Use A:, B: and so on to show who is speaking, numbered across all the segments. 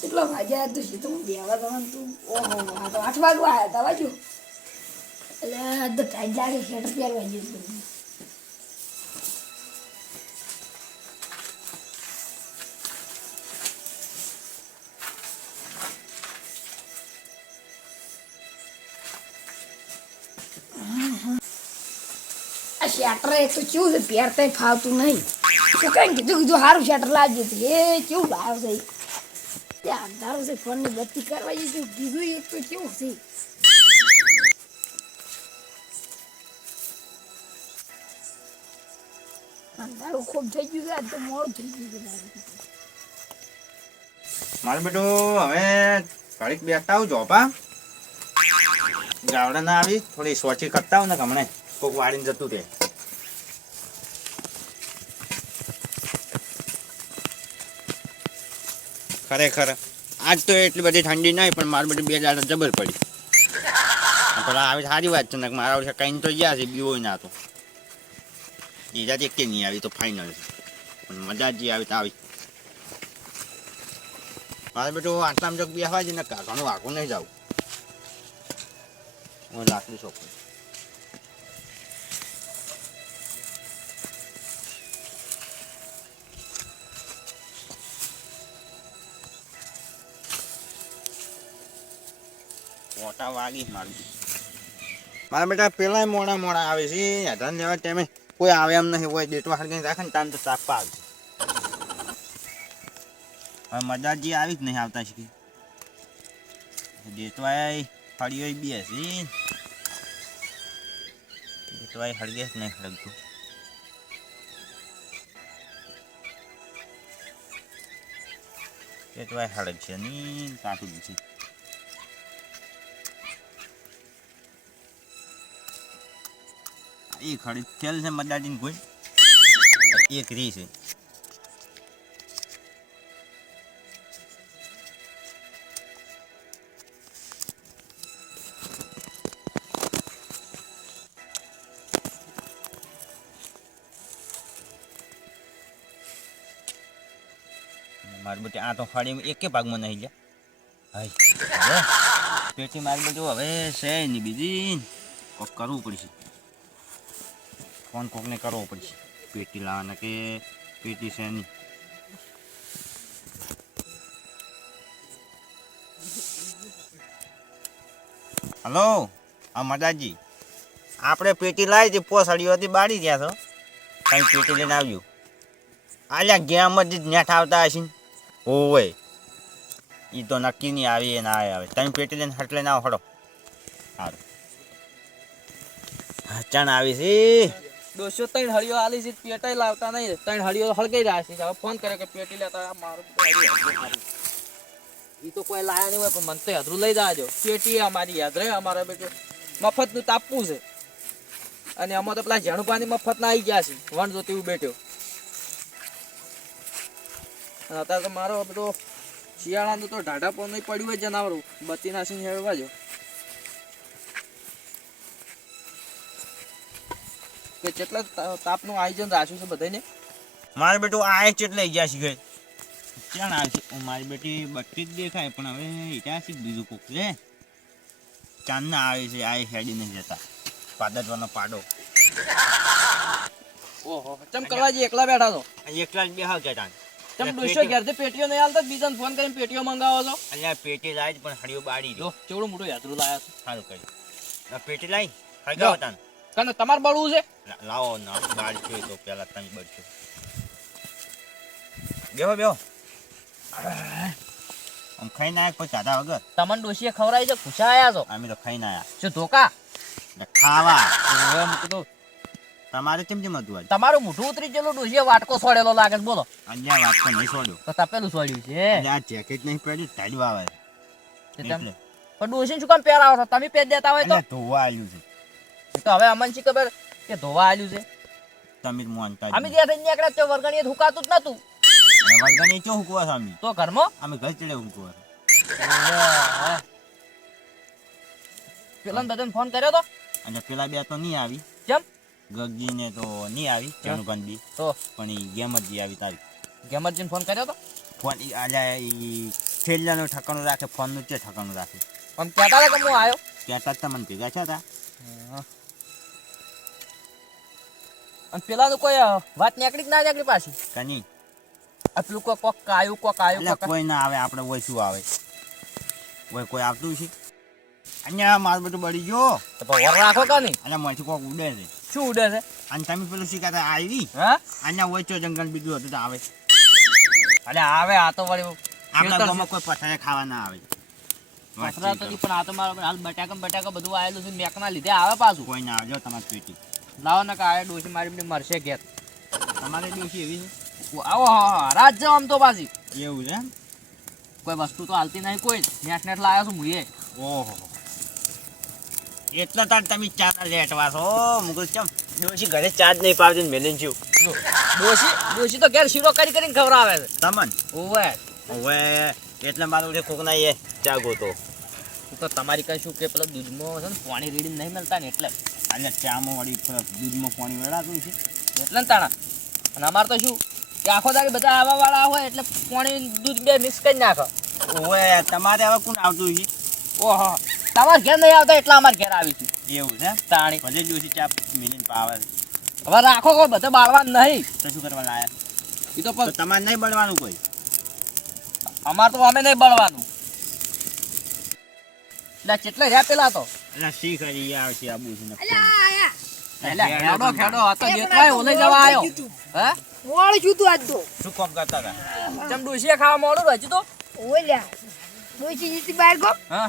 A: કેટલો વાગ્યા તો સીધું હું બેવા તમે તું. ઓહો આ તો આઠ વાગવા આવ્યા હતા વાજો એટલે તો ટાઈટ લાગે શેટર પહેરવા જેવું આ શેટર એક તો કેવું છે પહેરતા ફાવતું નહીં. તો કઈ કીધું કીધું, સારું શેટર લાવજે તો. એ કેવું લાવ છે? તે અંધારો છે, ફોનની બત્તી કરવા જઈશું કીધું એક તો કેવું છે? અંધારું ખૂબ થઈ ગયું છે તો મોડું થઈ ગયું છે મારું.
B: બેટો, હવે ઘડીક બેઠા આવું જોપા ગાવડા ના આવી, થોડી સોચી કરતા આવું ને હમણાં કોક વાળીને જતું રહે. ખરેખર. આજ તો એટલી બધી ઠંડી નહીં, પણ મારી બધી બે દાડા જબર પડી. પણ આવી સારી વાત છે ને મારા વર્ષે કંઈ તો ગયા છે બીવો ના તો. ઈજા એક નહીં આવી તો ફાઇનલ છે. પણ મજા જ આવી તો આવી. મારે બેટું આટલામાં જો બેસવા જ ને કાકાનું આખું નહીં જાવ હું લાકડી શોખું મોટા વાગી મારું. મારા બેટા પેલા મોડા મોડા આવે છે. ને લેવા ટાઈમે કોઈ આવે એમ નહીં. હોય ડેટવા હરગી રાખે ને તાન તો તાપા આવે હવે મદાજી આવી જ નહીં આવતા શીખી. ડેટવાય ફળીઓ બી હશે. ડેટવાય હળગે જ નહીં હળગતું. ડેટવાય હળગ છે ની કાઢી એ ખડી ખેલ છે મદાજીની કોઈ એક રી છે. મારી બેટી આ તો ફાડી એકે ભાગમાં નહીં જાય હવે પેટી મારી હવે છે નહીં બીજી. કોક કરવું પડશે. ફોન કોકને કરવો પડશે? પેટી લાવવાના કે પેટી છે નહીં? હલો, હા મદાજી આપણે પેટી લાવી હતી પોસડીઓથી બાળી ગયા છો. કંઈ પેટી લઈને આવ્યું આલ્યા ગેમ જ નેઠ આવતા હશે ઓવે. એ તો નક્કી નહીં આવી, એ ના આવે. તમે પેટી લઈને હટ લઈને આવો હડો સારું ચણ આવી છે.
C: દોસ્તો, ત્રણ હળીઓ આલી છે પેટાઈ લાવતા નહીં. ત્રણ હળીઓ હળગાઈ રહ્યા છે. હવે ફોન કરે કે પેટી લેતા મારું એ તો કોઈ લાયા નહીં હોય, પણ મને તો યાદરું લઈ જાજો. પેટી અમારી યાદ રહે, અમારે બેટું મફતનું તાપવું છે. અને આમાં તો પેલા પાણી મફત ના આવી ગયા છે. વણ જોતી બેઠ્યો અત્યારે તો મારો બધો શિયાળાનું તો ઢાઢા પર નહીં પડ્યું હોય જનાવરું. બત્તી નાસીને હેળવા જો. કે કેટલા તાપનું આયોજન રાખ્યું છે બધાને
B: મારે બેટું આ જ એટલે ગયા છે ગઈ ક્યાં આવશે મારી બેટી બત્તી જ દેખાય પણ હવે ત્યાં બીજું કોક છે? ચાંદના આવે છે આ હેડી નહીં જતા. પાદરવાનો પાડો.
C: ઓહો ચમ કલાજી એકલા બેઠા છો?
B: એકલા જ બેહા
C: ચમ
B: એટલે
C: ડોસ્યો ઘેરથી પેટીઓ નહીં હાલતા બીજાને ફોન કરીને પેટીઓ મંગાવો છો?
B: અહીંયા પેટી લાવી પણ હળીઓ બાળી દો.
C: ચેવડું મોટું યાત્રું લાયા છો.
B: સારું કર્યું. પેટી લાવી હળગાવો તાન
C: તમારે બળવું છે?
B: લાવો ના બાળ છે તો પેલા તમે બળશો. બેહો બેહો. આમ ખાઈને આયા કોઈ ચાધા વગર?
C: તમને ડોશીએ ખવડાવી છે ખુશાયા છો?
B: અમે તો ખાઈને આયા.
C: શું ધોકા?
B: ખાવા.
C: કીધું
B: તમારે કેમ કેમ હતું આજ
C: તમારું મોઢું ઉતરી ગયેલું ડોશીએ વાટકો સોડેલો લાગે બોલો.
B: અહીંયા વાટકો નહીં સોડ્યો.
C: તો તપેલું સોડ્યું છે.
B: આ જેકેટ નહીં પહેર્યું ટાઈડ આવે.
C: પણ ડોશી શું કામ પહેરાવો છો? તમે પહેર દેતા હોય તો?
B: ધોવા આવ્યું છે.
C: તો હવે અમન શી ખબર કે ધોવા આલ્યું છે?
B: તમે જ માનતા
C: અમે જ્યાં થઈને નીકળ્યા તો વર્ગણીએ હુકાતું જ નતું
B: વળગાની ચો હુકવા સામી
C: તો ઘરમાં?
B: અમે ઘર ચડે હુકવા.
C: પેલા બધાને ફોન કર્યો તો?
B: અને પેલા બે તો નહીં આવી.
C: કેમ?
B: ગગજી ને તો નહીં આવી ચેનુકાન બી
C: તો?
B: પણ એ ગેમરજી આવી તારી.
C: ગેમરજીને ફોન કર્યો તો?
B: ફોન આલ્યા ઈ છેલ્લાનું ઠકાણું રાખે ફોનનું છે ઠકાણું રાખે.
C: પણ કહેતા હતા કે હું આવ્યો
B: કહેતા જ તમને ભેગા છે તા.
C: અને તો કોઈ વાત નીકળી ના નીકળી પાછી?
B: કની?
C: આ પેલું કોઈ કોક કાયું કોક કાયું
B: કોઈ ના આવે આપણે હોય શું આવે? કોઈ કોઈ આવતું છે અહીંયા મારું બધું બળી ગયો
C: તો વર રાખો કે નહીં
B: અને મોંથી કોક ઉડે છે.
C: શું ઉડે છે?
B: અને તમે પેલું શીખાતા આવી?
C: હા?
B: અહીંયા હોય છો જંગલ બીજું હતું તો આવે.
C: અરે આવે આ તો વળી
B: આપણા ગામમાં કોઈ પથારે ખાવા ના આવે.
C: પથરા તો પણ આ તો મારો હાલ બટાકા બટાકા બધું આવેલું છે મેકના લીધે આવે પાછું.
B: કોઈ ના આવે જો તમારી પેટી.
C: લાવો ને કાળે ડોસી મારી બધી મરશે ઘેર.
B: તમારે દિવસી એવી
C: આવો હા રાત જાવ આમ તો પાછી.
B: એવું છે?
C: કોઈ વસ્તુ તો હાલતી નહીં કોઈ નેટ નેટ લાવ્યો છું મુએ
B: ઓહો. એટલા તાર તમે ચાર લેટવા છો મુકુલ ચમ ડોશી ઘરે ચાર્જ નહીં પાવતી ને મેલીને છું
C: ડોસી ડોસી તો ઘેર શીરો કરી કરીને ખવડાવે છે.
B: તમન?
C: ઓવે.
B: ઓવે. એટલે મારું જે ખોક નહીં એ ચા ગોતો
C: તો તમારી કઈ શું કે પેલા દૂધમાં છે ને પાણી રેડીને નહીં મળતા ને એટલે.
B: એટલે ચામાં વળી દૂધમાં પાણી વેળાતું છે.
C: એટલે ને તાણા. અને અમારે તો શું કે આખો દાડી બધા આવા વાળા હોય એટલે પાણી દૂધ બે મિક્સ કરી નાખો.
B: ઓવે તમારે હવે કોણ આવતું છે?
C: ઓહો. તમારે ઘેર નહીં આવતા એટલા અમારે ઘેર આવી છે.
B: એવું છે?
C: તાણી.
B: ભલે દિવસી ચા મેલીને પાવે
C: હવે રાખો કોઈ બધા બાળવાનું નહીં.
B: તો શું કરવા લાયા?
C: એ તો
B: તમારે નહીં બળવાનું કોઈ?
C: અમારે તો અમે નહીં બળવાનું. એટલે કેટલા રહ્યા પેલા તો?
B: એટલે શી કરી આવશે આબુ છે
A: અલા આયા
C: ખેડો ખેડો આ તો દેખાય ઓલે જવા આયો હે?
A: મોડું જુતું આજ તો.
B: શું કામ કરતા હતા?
C: ચમ ડોસીએ ખાવા મોડું હજી તો?
A: ઓલ્યા ડોસી જીતી બહાર ગો
C: હા.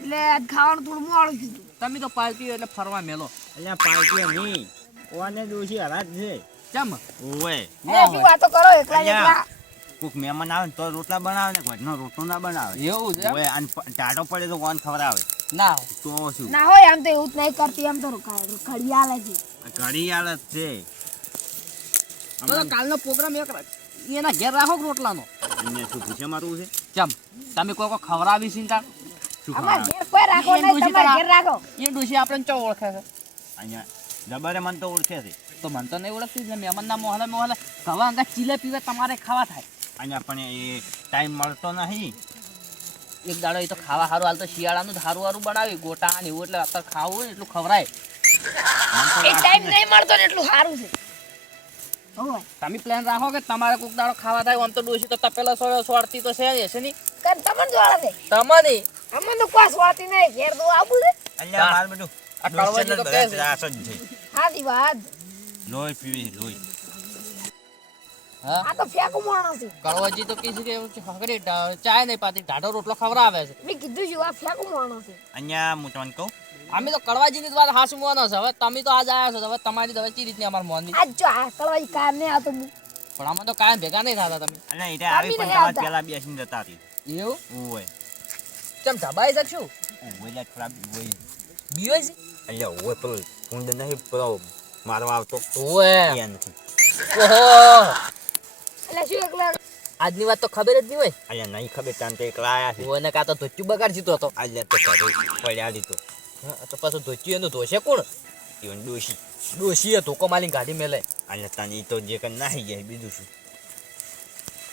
A: એટલે આજ ખાવાનું થોડું મોડું જુતું
C: તમે તો પાર્ટી એટલે ફરવા મેલો.
B: અલ્યા પાર્ટી નહીં. ઓને દોશી હરાજ છે.
C: ચમ?
B: ઓય.
A: એ શું વાતો કરો? એકલા એકલા.
B: કોઈક મહેમાન આવે ને તો રોટલા બનાવે ને ઘરનો રોટલો ના બનાવે.
C: એવું છે
B: હવે આને ટાટો પડે તો કોણ ખવડાવે?
C: ના.
B: તો શું?
A: ના હોય આમ તો એવું જ નહીં કરતી આમ તો ઘડિયાળ છે.
B: ઘડી હાલત છે.
C: તો કાલનો પ્રોગ્રામ એક રાખ- એના ઘેર રાખો રોટલાનો?
B: એને શું પૂછે મારું છે?
C: ચમ તમે કોઈ કોઈ ખવડાવી ચિંતા?
B: શું
A: ઘેર કોઈ રાખો નહીં તમારે ઘેર રાખો.
C: એ ડોસી આપણે ચો ઓળખે છે?
B: અહીંયા જબરે મન તો ઓળખે છે.
C: તો મન તો નહીં ઓળખતી એટલે મહેમાનના મોહલે મોહલે ખવા અંગા ચીલે પીવે તમારે ખાવા થાય.
B: અહીંયા પણ એ ટાઈમ મળતો નહીં.
C: એક દાડો એ તો ખાવા સારું હાલ તો શિયાળાનું ધારું સારું બનાવી ગોટા ને એવું એટલે અત્યારે ખાવું હોય એટલું ખવરાય
B: મને
A: ટાઈમ નહીં મળતો ને એટલું સારું છે.
C: તમે પ્લાન રાખો કે તમારે કોક દાડો ખાવા થાય આમ તો ડોસી તો તપેલા સોયો સોડતી તો છે જ હશે નહીં?
A: કર તમને જોડે છે?
C: તમને
A: અમને તો કોઈ સ્વાતી નહીં ઘેર તો આવું છે.
C: અલ્યા.
B: માર બધું
C: આ કડવાજી તો કે છે.
B: ત્રાસ જ
A: વાત.
B: લોહી પીવી લોહી.
A: આ તો ફેંકું માણસ છે.
C: કડવાજી તો કીધું કે હકડી ચાય નહીં પાતી ઢાઢો રોટલો ખવડાવે છે.
A: મેં કીધું છું આ ફેંકું માણસ છે.
B: અહીંયા હું તમને કહું?
C: અમે તો કડવાજીની જ વાત હાસુ મોનો છે. હવે તમે તો આજ આવ્યા છો હવે તમારી હવે ચી રીતની અમારી મોનની
A: આજ જો આ કળવાઈ કાર ને આ તો હું
C: પણ આમાં તો કાયમ ભેગા નહીં થતા તમે.
B: એટલે એટલે આવી પણ તમારે પેલા બેસીને જતા હતી.
C: એવું? કેમ શકશું
B: થોડા ઓય
C: છે?
B: પેલો નહીં પેલો મારવા આવતો.
C: ઓહો.
A: એટલે શું એકલા
C: આજની વાત તો ખબર જ નહીં હોય.
B: અહીંયા નહીં ખબર તાન તો એકલા આયા છે.
C: ઓને કાં તો ધોચ્યું બગાડ જીતો હતો
B: આજે તો પડ્યા લીધો.
C: હા, તો પાછું ધોચ્યું એનું ધોશે કોણ?
B: even ડોશી.
C: ડોશીએ ધોકો માલી ગાડી મેલે.
B: એટલે તને ઈ તો જે કઈ નાહી જાય બીજું શું?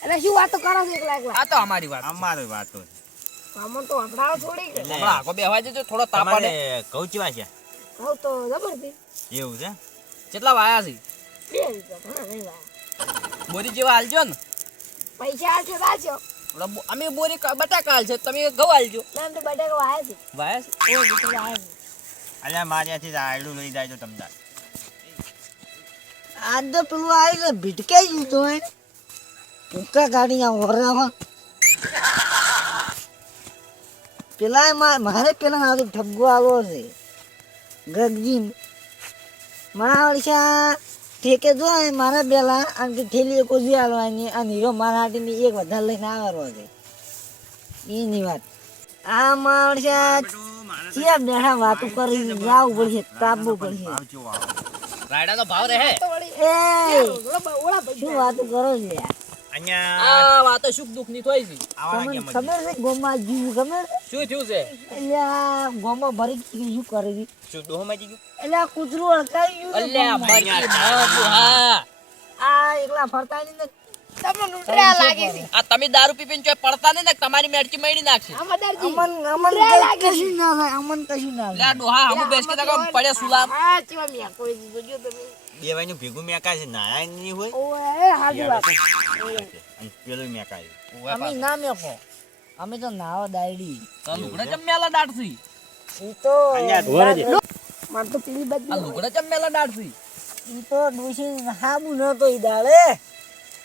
A: એટલે શું વાતો કરો છો એકલા એકલા
C: આ તો અમારી વાત
B: અમારી વાતો.
A: અમને તો હંભળાવો થોડી કે.
B: એટલે
C: આગો બેહવા જજો થોડો તાપાને
B: તમારે કહું ચીવા છે?
A: કહું તો જબરથી
B: એવું છે?
C: કેટલા વાયા છે?
A: બે રૂપિયા ઘણા નહીં લાયા.
C: બોરી જેવા હાલજો ને.
A: પૈસા
C: હાલશે બો- અમે બોરી બટાકા હાલશે તમે ઘઉં હાલજો.
A: નામ તો બટાકા વાયા છે.
C: વાયા છે?
A: ઓ બીજું વાયા છે.
B: એટલે માર્યાથી આયડું લઈ જાય તો તમને
D: આજ તો પેલું આવીને ભીટકાઈ ગયું તો ટૂંકા ગાડી આ ઓરામાં પેલા મા- મારે પેલા હાથું ઠપકો આવ્યો છે. ગગજી મારા ઓળશા ઠેકે જો મારા પેલા આમ કે થેલી એક ઓછી હાલવાની અને હીરો મારા હાથની એક વધારે લઈને આવવાનો છે. એની વાત. આ માણસે ક્યાં બેઠા વાતો કરી જવું પડશે તાપવું પડશે.
B: રાયડા
C: તો ભાવ રહે.
D: એ શું વાતો કરો છો? યાર
C: આ વાતો સુખ દુઃખની થોઈ છે
D: ખબર છે ગોમાં જીવ ખબર
C: શું થયું છે?
D: એટલે ગોમાં ભરી ગયું શું કરે છે
B: શું જઈ ગયું
D: એટલે કૂતરું અડકાઈ ગયું ગોમાં.
C: મરકી હા
D: આ એકલા ફરતા ની ને
A: તમને ઉતર્યા લાગે છે?
C: આ તમે દારૂ પી પીને ચોય પડતા નહીં ને તમારી મેડકી મળી નાખશે.
A: આ મદારજી
D: અમન અમન. કશું ના થાય અમન કશું ના થાય
C: આ ડોહા હમ બેસ કે તકો પડે સુલામ.
A: આ ચીવા મિયા કોઈ દીધો જો તમે.
B: બે ભેગું મેકાય છે નારાયણની હોય
A: ઓએ હાજી વાત.
B: અને પેલું મેકાય.
D: અમે ના મેકો અમે તો નાવા દાયડી.
C: તો લુગડા જમ્યાલા મેલા દાડસી
D: ઈ તો
A: માર તો પેલી
C: આ
A: બદલી
C: લુગડા જમ્યાલા મેલા દાડસી
D: ઈ તો ડોશી હાબુ નતો ઈ દાડે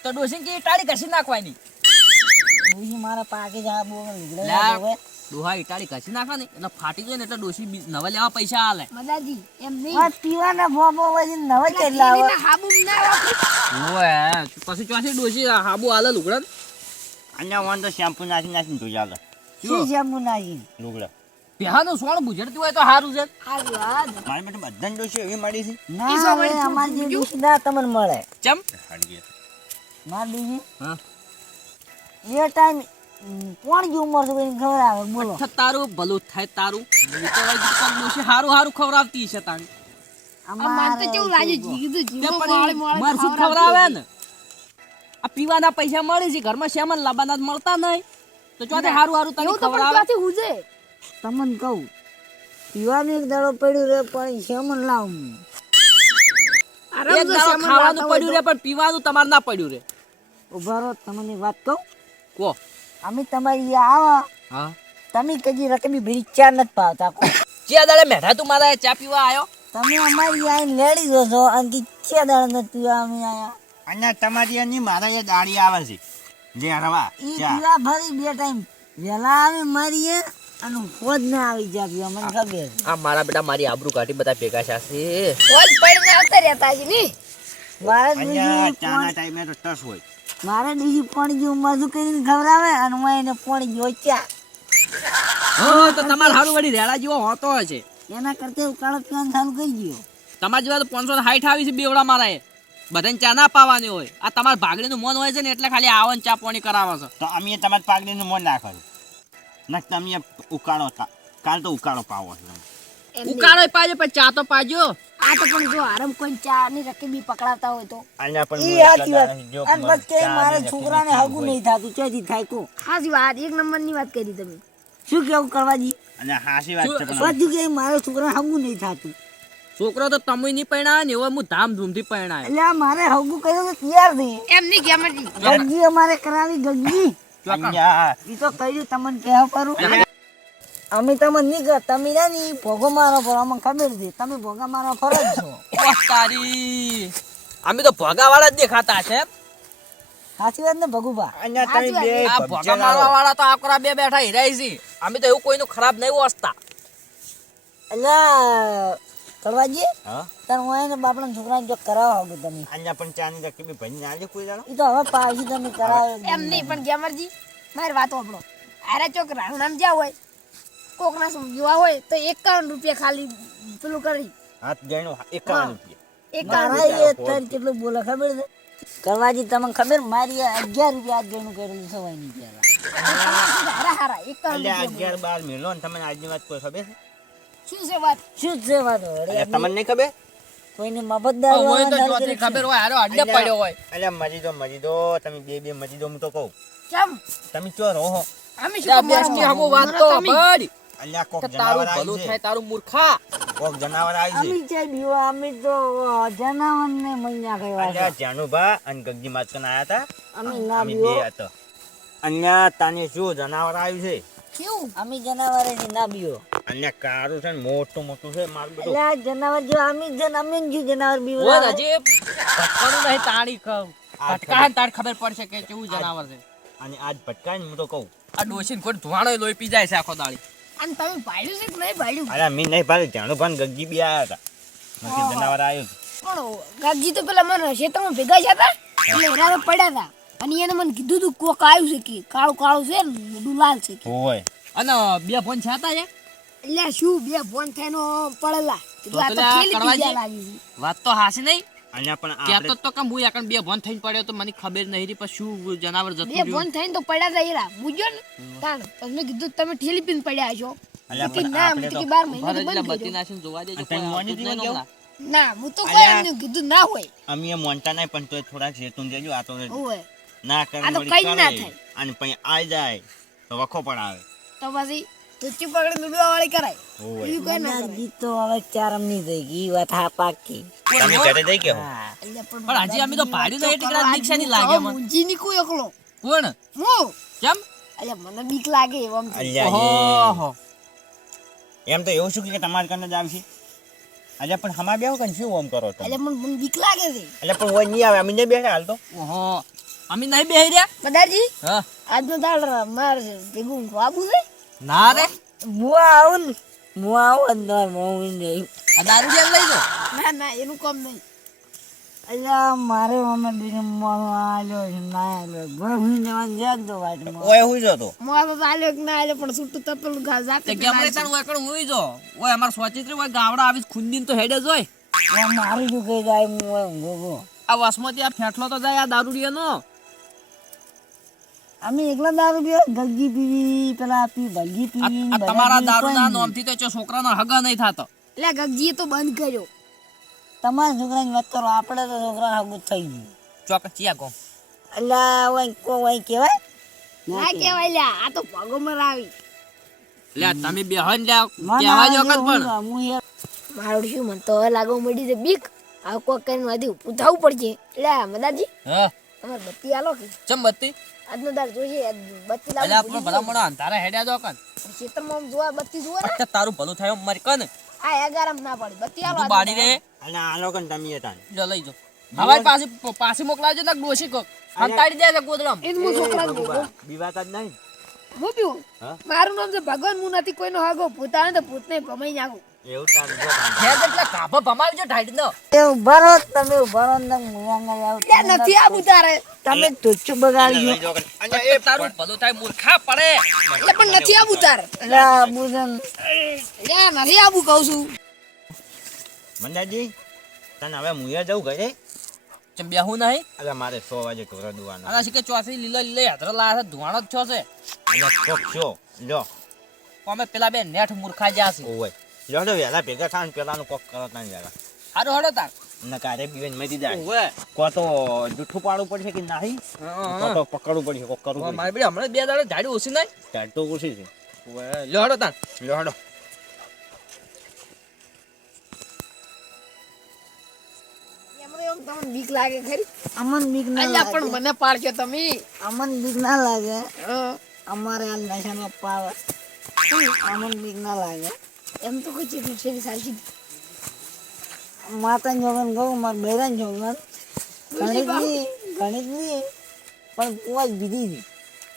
C: તો ડોસી કે ટાળી ઘસી નાખવાની.
D: મારા પાકે જ હાબુ
C: લા.
D: લીગડા હવે
C: ડોહા ઈટાળી ઘસી ને એટલે ફાટી જાય ને એટલે ડોસી નવા લેવા પૈસા આલે.
A: મદારજી એમ નહીં.
D: આ પીવાના ફોફો પછી નવા
A: પેલા
D: કેટલા
A: હાબુ ના રાખો.
C: પછી ચોથી ડોસી હાબુ આલે લુગડા?
B: અહીંયા વાન તો શેમ્પુ નાખી નાખીને ધોઈ આલે.
D: શું શેમ્પુ નાખી?
B: લુગડા.
C: પેહાનું સોણ બુજડતી હોય તો સારું છે.
B: મારી એવી મળી છે.
D: ના અમારી જે ના તમને મળે.
C: ચમ.
D: બીજી
C: હા.
D: એ ટાઈમ કોણ જી ઉંમર સુધી આવે બોલો.
C: અચ્છા તારું ભલું થાય તારું. ડોસી હારું હારું ખવડાવતી છે તાણી
A: આ તો કેવું લાગે જીગીતું
C: તે
A: મોળે મોળે
C: મરસું ખવડાવે ને? આ પીવાના પૈસા મળે છે ઘરમાં શેમન લાબાના મળતા નહીં. તો ચોથે હારું હારું તને
A: તો
C: ખવડાવે.
A: ક્યાંથી હુજે?
D: તમને કહું પીવાનું એક દાડો પડ્યું રે પણ શેમન લાવ
C: એક દાડો ખાવાનું પડ્યું રે પણ પીવાનું તમારે ના પડ્યું રે.
D: ઉભારો તમને વાત કહું?
C: કો
D: અમે તમારી આવો.
C: હા.
D: તમે કજી રકમી ભરી ચા નથી પાવતા. કો
C: ચિયા દાડે મેઠા તું મારા ચા પીવા આવ્યો
D: તમે અમારી આઈ લેડી જો છો અને કી ચા દાડે નથી પીવા અમે આયા.
B: અહીંયા તમારી એની મારા એ દાડી આવે છે. જે હરવા
D: ઈ પીવા ભરી બે ટાઈમ. વેલા આવે મારીએ અને ખોદ ના આવી જાય મને ખબર
C: આ મારા બેટા મારી આબરૂ કાઢી બધા ભેગા છે
A: હોજ પડીને આવતા રહેતા છે ની?
D: મારે
B: ચાના ટાઈમે તો ટસ હોય.
D: મારે બીજી પાણી જેવું મજુ કરીને ખવડાવે અને હું એને પાણી ઓચ્યા
C: હા તો તમારે હારું વળી રેડા જેવો હોતો હશે.
D: એના કરતા ઉકાળો પીવાનું ચાલુ કરી ગયો
C: તમારા જેવા તો પાંચસો હાઈટ આવી છે બેવડા મારા એ બધાને ચા ના પાવાની હોય. આ તમારા ભાગડીનું મન હોય છે ને એટલે ખાલી આવન ચા પાણી કરાવો છો.
B: તો અમે તમારી પાઘડીનું મન નાખો છો ના તમે ઉકાળો કાલ તો ઉકાળો પાવો છો
A: નહીં.
C: ઉકાળો પાજો પણ ચા તો પાજો
A: આ તો પણ જો આરામ કોઈ ચા ની રકબી પકડાતા હોય તો.
B: અહીંયા પણ
D: એ
B: હું
D: વાત. અને બસ કે મારા
B: ને
D: છોકરાને હગું. નહીં થતું ચોથી થાય કો
A: હાજી વાત એક નંબરની વાત કરી તમે.
D: શું કેવું કરવાજી?
B: અને હાસી વાત છે પણ
D: બધું કે મારા છોકરા હગું નહીં થાતું.
C: છોકરો તો તમે નહીં પરણાવે ને એવો હું ધામધૂમથી પરણાય.
D: એટલે આ મારે હગું કર્યો તો તૈયાર નહીં
A: એમ નહીં ગેમરજી
D: ગગજી અમારે કરાવી ગગજી
B: અહીંયા
D: ઈ તો કહ્યું તમને કહેવા કરું અમે તમે નીકળ તમે ના ની ભોગો મારો પર અમને ખબર છે. તમે ભોગા મારો ફરજ છો.
C: તારી. અમે તો ભોગા વાળા જ દેખાતા છે.
D: સાચી વાત ને ભગુભા?
B: અહીંયા તમે બે
C: આ ભોગા મારવા વાળા તો આકરા બે બેઠા હિરાઈ છે. અમે તો એવું કોઈનું ખરાબ નહીં વસતા
D: એટલે કરવાજી
B: હા?
D: તને હું એને બાપડા છોકરાને જો કરાવો હોગું તમે
B: અહીંયા પણ ચાની કે ભાઈ ભાઈ આજે કોઈ જાણો
D: એ તો હવે પાછી તમે કરાવ
A: એમ નહીં. પણ ગેમરજી મારી વાત આપણો અરે ચોક રાણામ જ્યાં હોય કોકના જોવા હોય તો એકાવન રૂપિયા ખાલી પેલું કરી.
B: હાથ ગણો એકાવન રૂપિયા.
A: એકાવન
D: કેટલું બોલે ખબર છે? કરવાજી તમને ખબર? મારી અગિયાર રૂપિયા આજ ગણું કરેલું સવાય નહીં પહેલા
A: હારા હારા એકાવન
B: એટલે
A: રૂપિયા
B: અગિયાર બાર મેલો ને તમને આજની વાત કોઈ ખબર છે?
A: શું છે વાત?
D: શું છે વાત?
B: તમને નહીં ખબર?
D: કોઈને મફતદાર
C: હોય તો
D: વાળા
C: ચોથી
D: ચાલુ
C: ખબર હોય હારો અડ્ડે પડ્યો હોય.
B: એટલે મજી દો તમે બે બે મજી દો હું તો કહું.
A: કેમ?
B: તમે ચો રહો
A: અમે શું
C: વાત તો
B: અહીંયા કોક જનાવર
C: ભલું
B: આવી
C: થાય તારું મૂર્ખા.
B: કોક જનાવર આવી છે.
D: અમી ચાઈ બીવા અમે તો જનાવર ને મૈયા કરવા
B: અલ્યા જાનુભા અને ગગજી માતકન આયા તા?
D: અમે ના
B: અમે બે હતો. અહીંયા તાને શું જનાવર આવ્યું છે?
A: કેવું
D: અમે જનાવર છે ના બીવો
B: અહીંયા કારું છે ને મોટું મોટું છે મારું બધું.
D: અલ્યા જનાવર જો અમે જ જન અમે જ જનાવર બીવો
C: ઓ હજી પટકાનું નહીં તાણી કહું પટકાન તાર ખબર પડશે કે કેવું જનાવર છે.
B: અને આજ ભટકાય ને હું તો કહું.
C: આ ડોશીને કોઈ ધુવાણો લોહી પી જાય છે આખો દાડી.
A: અને તમે ભાડ્યું છે કે નહીં ભાડ્યું?
B: અરે મી નહીં ભાઈ જાનુભા ને ગગજી બી આવ્યા હતા. મને જનાવર આવ્યું
A: પણ ગગજી તો પેલા મને ખેતરમાં ભેગા છે હતા એટલે એના પડ્યા હતા. અને એને મને કીધું તું કોક આવ્યું છે કે કાળું કાળું છે મોઢું લાલ છે
B: હોય.
C: અને બે ફોન છે હતા છે
A: એટલે શું બે ફોન થઈને પડેલા
C: વાત તો હાસી નહીં.
B: અહીંયા પણ આપણે
C: તો કે હું એકણ બે ફોન થઈને પડ્યો તો મને ખબર નહીં રી પણ શું જનાવર જતું
A: બે
C: રહ્યું?
A: થઈને તો પડ્યા હતા એરા બુજો ને? તાણ તમને કીધું તમે ઠેલી પીન પડ્યા છો. કે ના
B: આપણે
A: હું તો
B: તો-
A: કે બાર
C: ઊભા
A: મહિના બંધ
C: બત્તી નાખીને જોવા દેજો કોઈ
B: તને
C: આવતું જ
B: મોની
C: નહીં
B: દીવો
A: ના હું તો કોઈ એમને કીધું ના હોય.
B: અમે મોનતા નહીં પણ તોય થોડાક શેતુન જજો આ તો
A: હોય.
B: ના
A: આ તો
B: કરે
A: કંઈ ના થાય.
B: અને પછી આઈ જાય તો વખો પણ આવે
A: તો પછી તુચ્ચી પકડી દુડવા વાળી કરાય. બીજું કોઈ ના કરાય.
D: ગીત તો હવે ચારમની થઈ ગઈ વાત હા પાકી.
B: તમે ઘરે જઈ કે
A: એટલે
C: પણ આજે અમે તો પાડી તો એ ટીકડા દીક્ષા ની લાગે
A: મને
C: મને.
A: ની કોઈ એકલો
C: કોણ?
A: હું?
C: કેમ?
A: એટલે મને બીક લાગે એમ તો.
C: ઓહો.
B: એમ તો એવું શું કે તમારે કને જ આવશે? અલ્યા પણ હમા બેહો કને શું ઓમ કરો તો
A: અલ્યા મને મને બીક લાગે છે.
B: અલ્યા પણ ઓયની આવે. અમે ને બેઠા હાલ તો.
C: ઓહો. અમે નહીં બેહી રહ્યા?
A: પધારજી
C: હા.
A: આજનો દાડ માર ભેગું બાબુ છે?
C: ના રે
D: હું આવું ને હું આવું અંદર હું નહીં
C: આ દારૂ જેમ લઈ જાઓ
A: ના ના એનું કામ નહીં
D: અલ્યા મારે અમે બીજું મળવા આવ્યો ના આવ્યો ઘર હું જવાનું જાગ દો વાટમાં
B: ઓય હુઈ જો તો
A: મોતો બાબા આલ્યો કે ના આલ્યો પણ છૂટું તપેલું ઘા જાતે
C: તે કેમ રે તાર ઓય કણ હોઈ જો ઓય અમાર સ્વાચિત્રી ઓય ગાવડા આવી ખુંદીન તો હેડે જોય
D: આ મારું શું કહી જાય હું ઓય ઊંઘો
C: આ વાસમતી આ ફેટલો તો જાય આ દારૂડિયાનો
D: અમે એકલા દારૂ પીવો ગલગી પીવી પેલા પી ભલગી
C: આ
D: પીવી
C: આ તમારા દારૂના નોમથી તો ચો છોકરાનો હગા નહીં થાતો.
A: એટલે ગગજીએ તો બંધ કર્યો.
D: તમારા છોકરાની વાત કરો આપણે તો છોકરા હગું થઈ ગયું.
C: ચોક ચિયા કો
D: અલ્યા ઓય કો ઓય કહેવાય
A: ના કેવાય. લ્યા આ તો ભગોમર મરાવી.
C: લે તમે બેહન લે
D: મને
C: કહેવા જો કદ પણ.
D: હું- હું યાર
A: મારું શું મન તો લાગો મડી છે બીક. આ કોઈ કરીને માંથી ઉઠાવું પડશે. એટલે મદાજી
C: હા.
A: તમારે બત્તી આલો કે?
C: ચમ બત્તી?
A: આજનો દાડ જોઈએ બત્તી લાવો
C: આપણે ભલા મોણા અંધારા હેડ્યા જો કન
A: ખેતરમાં જોવા બત્તી જોવા ને.
C: તારું ભલું થાય મારી કન
A: આ એગારમ ના પડી બત્તી આલો
C: તું બાડી રે.
B: અને આ લોકો ને હતા
C: લો લઈ જો. હવે પાછી પાછી મોકલાવજો ને ડોશી કો અંતાડી દે ગોદડમ.
A: એ હું છોકરા ભેગો
B: બીવાતા જ નહીં.
A: હું પીવું? મારું નામ છે ભગવાન હું નથી કોઈનો હાગો. પોતાને તો ભૂતને ભમાઈ નાખું.
B: એવું તારું જો.
C: હે એટલે કાભા ભમાવજો ઢાડી
D: એ ઊભા રહો તમે ઊભા રહો ને.
A: નથી આવું તારે.
D: તમે તુચ્છું બગાડી
B: લઈ અને
C: એ તારું ભલું થાય મૂર્ખા પડે.
A: એટલે પણ નથી આવું તારે.
D: એટલે
A: નથી આવું કહું છું.
B: મંદાજી તને હવે મુયા જવું ઘરે?
C: ચમ બેહું નહીં?
B: અરે મારે સો વાગે ઢોરા દુવાનો.
C: શીખે ચોથી લીલા લીલા હાથરો લાયા છે ધુવાણો જ છો છે.
B: અને કોક છો. લ્યો.
C: અમે પેલા બે નેઠ મૂર્ખા જ્યાં છે
B: ઓય. લ્યો વેલા ભેગા થાય ને પેલાનું કોક કરો નહીં જરા
C: હારો હડો તાર.
B: ને કારે પીવે ને મેથી જાય.
C: ઓવે
B: કો તો જૂઠું પાડવું પડશે કે નહીં? કો તો પકડવું પડશે કોક કરવું
C: મારે બેડી હમણાં બે દાડે ઝાડી ઓછી નહીં
B: ઝાડ તો ઓછી છે.
C: ઓવે લ્યો તાર
A: તમને બીક લાગે ખરી?
D: અમન બીક ના
A: પણ મને પાડજો તમે.
D: અમન બીક ના લાગે. અમારે આ નશાનો પાવર. અમન બીક ના લાગે.
A: એમ તો કોઈ ચીજ છે સાચી
D: માતા જોગન ગયું મારા બૈરાન જોગન ગણિતની ગણિતની પણ પોચ બીજી હતી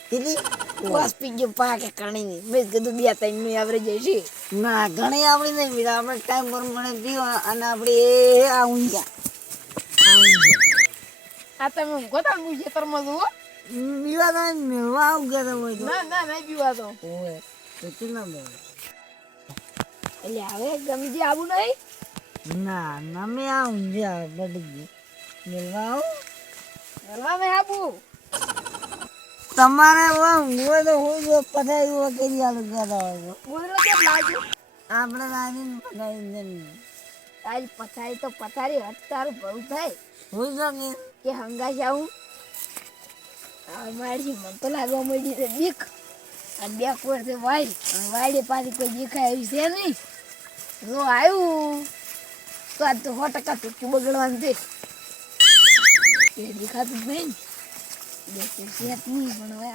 D: કેટલી?
A: કુવાસ પી ગયો પાકે કણી ની મેં કીધું બે ત્રણનું એવરેજ હશે
D: ના ઘણી આવડી નહીં બીજા આપણે ટાઈમ પર મને પીવા અને આપણે એ આ ઊંઘ્યા આ
A: તમે ઊંઘો તો હું ખેતરમાં જુઓ?
D: પીવા તો મેળવા આવું ગયા હોય તો.
A: ના ના નહીં પીવા તો
D: ઓય તો કેટલા
A: એટલે હવે ગમે તે આવું નહીં?
D: ના ના મેં આ ઊંઝા બધી. મેળવા આવું.
A: ઘરમાં મેં આવું.
D: તમારે હોય તો હું જો પથારી વગેરે આલું કરતા હોય
A: બોલો કેમ લાગ્યું
D: આપણે રાજીને પથારી દે
A: તારી પથારી તો પથારી હટ તારું ભરું થાય.
D: હું જો કે
A: હંગાશ આવું? મારી મન તો લાગવા મળી છે. બીક. અને બે કોર છે વાઈડ અને વાઈડે પાછી કોઈ દેખાય એવી છે નહીં. જો આવ્યું. તો આજ તો સો ટકા ચૂકું બગડવાનું છે. એ દેખાતું જ નહીં ને. નહીં, પણ હવે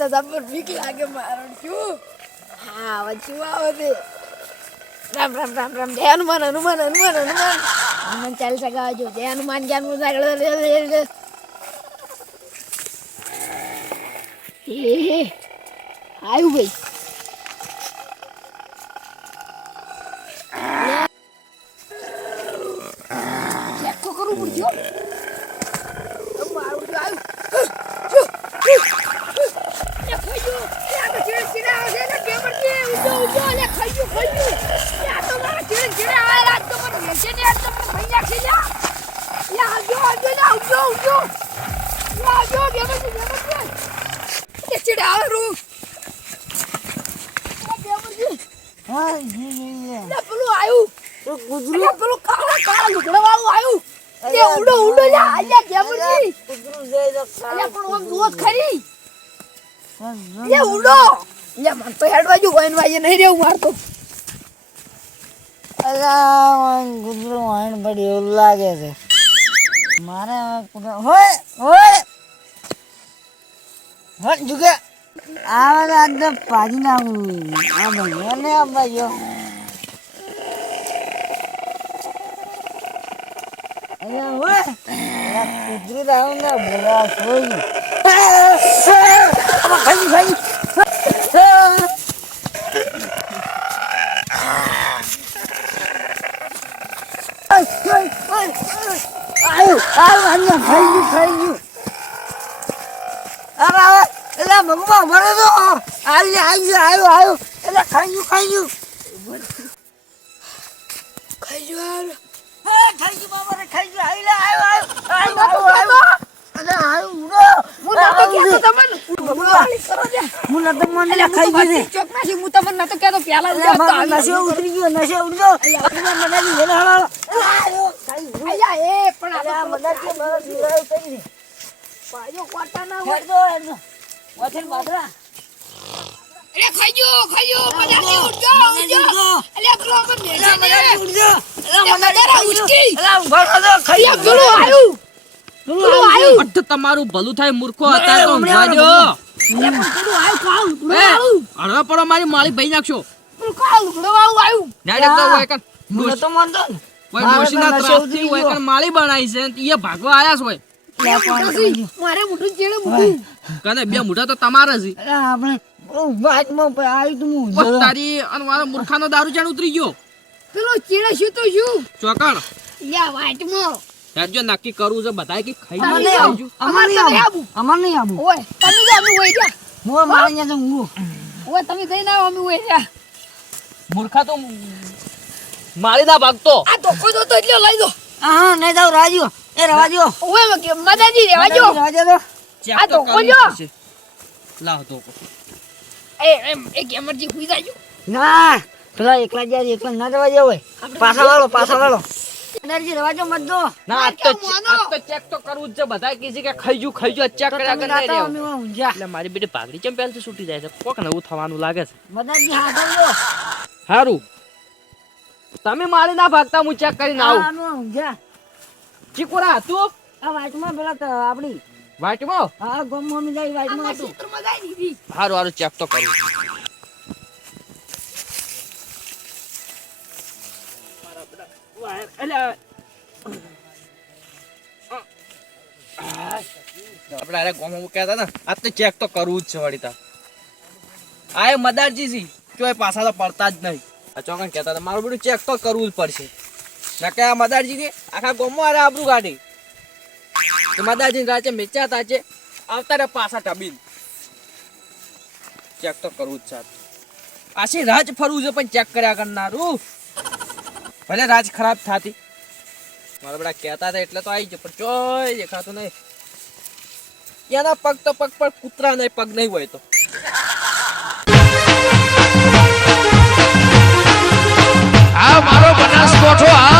A: તો તો જબર બીક લાગે મારણ શું? હા, હવે શું આવે છે રામ રામ રામ રામ. જય હનુમાન હનુમાન હનુમાન હનુમાન. હનુમાન ચાલીસા ગાવા જો. જય હનુમાન જ્ઞાન મુસાગળ આવ્યું ભાઈ. ઉડો ઉડો લ્યા અલ્યા
D: જાય તો
A: અલ્યા પણ આમ જુઓ ખરી. એ ઉડો. લે મન તો હેડવા જો વૈન વાજે નહીં રેવું મારતો
D: અલા કૂતરું વાઈન પડી એવું લાગે છે. મારે હોય હોય હોય જુગે આ તો એકદમ તો પાડી નાખું. આ ભાઈઓ ને આ ભાઈઓ અલા હોય અલા કૂતરું તો આવે ને બોલા સોઈ ખાઈ ખાઈ આયુ આયુ અન્ય ખાઈ ગયું ખાઈ ગયું અરે હવે એટલે ભગવાન ભરે તો આવી આવી આવ્યું આવ્યું એટલે ખાઈ ગયું ખાઈ ગયું
A: ખાઈ
D: હા, ખાઈ ગયું બાબા ખાઈ ગયું આવી લે આવ્યું આવ્યું આવ્યું અરે આવ્યું ઉડો.
A: હું નતો કહેતો તમને લે
D: હું નતો મને
A: અલ્યા
D: ખાઈ ગયું
A: ચોક નાખી હું તમને નતો કહેતો પહેલા
D: એટલે
A: ઉડ્યો તો
D: મારો નશો ઉતરી ગયો મને હાલો
A: એ પણ
D: આ
A: આ
D: કે મને જીવાય કરી દે
A: પાયો કોટા ના હોય.
D: હેડો વચન બાદરા
A: ઉડજો આયું. આયું.
C: તમારું ભલું થાય મૂર્ખો તો પડો મારી માળી ભાઈ નાખશો. માળી બનાવી છે ભાગવા આયા હોય.
A: મારે મોટું ચેડે મોટું
C: કને બે મોઢા તો તમારા જ.
D: આપણે વાતમાં આવી તું હું
C: તારી અને મારા મૂર્ખાનો દારૂ ચાણ ઉતરી ગયો.
A: પેલો ચેડે શું તો શું?
C: ચોકણ
A: લ્યા વાટમાં
C: હેડજો નક્કી કરવું છે બધાય કે ખાઈ
D: અમાર
C: જવું,
D: નહીં
C: ખાઈ
D: આવું.
C: જવું.
D: અમાર નહીં આવું. અમાર નહીં આવું.
A: ઓય તમે જ અમે ઓય જા.
D: હું? મારે અહીંયા તો ઊંઘું.
A: ઓય તમે જઈને આવો અમે ઓય જા.
C: મૂર્ખા તો માળી ના ભાગતો.
A: આ ધોકો દો તો એટલે લઈ દો
D: હા, હા, નહીં જાઉં, રાજ્યો એ રાજો.
A: ઓય કે મદાજી રેવા જો
D: રાજો
A: આ ધોકો જો.
C: લાવ ધોકો.
A: એ એમ એ ગેમરજી હુઈ જાજો.
D: ના પેલા એકલા જાય એકલા ના જવા જેવો હોય. પાછા વાળો પાછા વાળો. એનર્જી રવાજો મત દો.
C: ના
A: આ
C: તો તો ચેક તો કરવું જ છે. બધા કીધી કે ખાઈ જુ ખાઈ જુ ચેક કર્યા કર. એટલે મારી બેટી ભાગડી ચેમ પહેલથી છૂટી જાય છે? કોક નવું થવાનું લાગે છે.
D: હાથવજો.
C: સારું તમે મારી ના ભાગતા હું ચેક કરીને આવું. ચીકુરા તું?
D: આ વાતમાં પેલા આપડી
C: વાટમાં?
D: હા ગમમાં અમે જાય વાતમાં હતું
A: ક્ષેત્રમાં જાય દીધી
C: સારું સારું ચેક તો કરું. આપણે અરે ગોમાં મૂક્યા હતા ને આ તો ચેક તો કરવું જ છે વળી તાર આ એ મદારજી સી ચોય પાછા તો પડતા જ નહીં. આ ચોકન કહેતા હતા મારું બધું ચેક તો કરવું જ પડશે. નકે આ મદારજી કે આખા ગોમાં અરે આબરું કાઢી. માદાજી રાચે મેચ્યા તાચે આવતા રે પાછા ટબીન ચેક તો કરવું જ સાત રાજ ફરવું પણ ચેક કર્યા કરનારું. ભલે રાજ ખરાબ થાતી. મારા બધા કહેતા હતા એટલે તો આવી ગયો, પણ ચોય દેખાતું નહીં. એના પગ તો પગ પર કૂતરા નહીં પગ નહીં હોય તો. આ મારો બનાસકોઠો, આ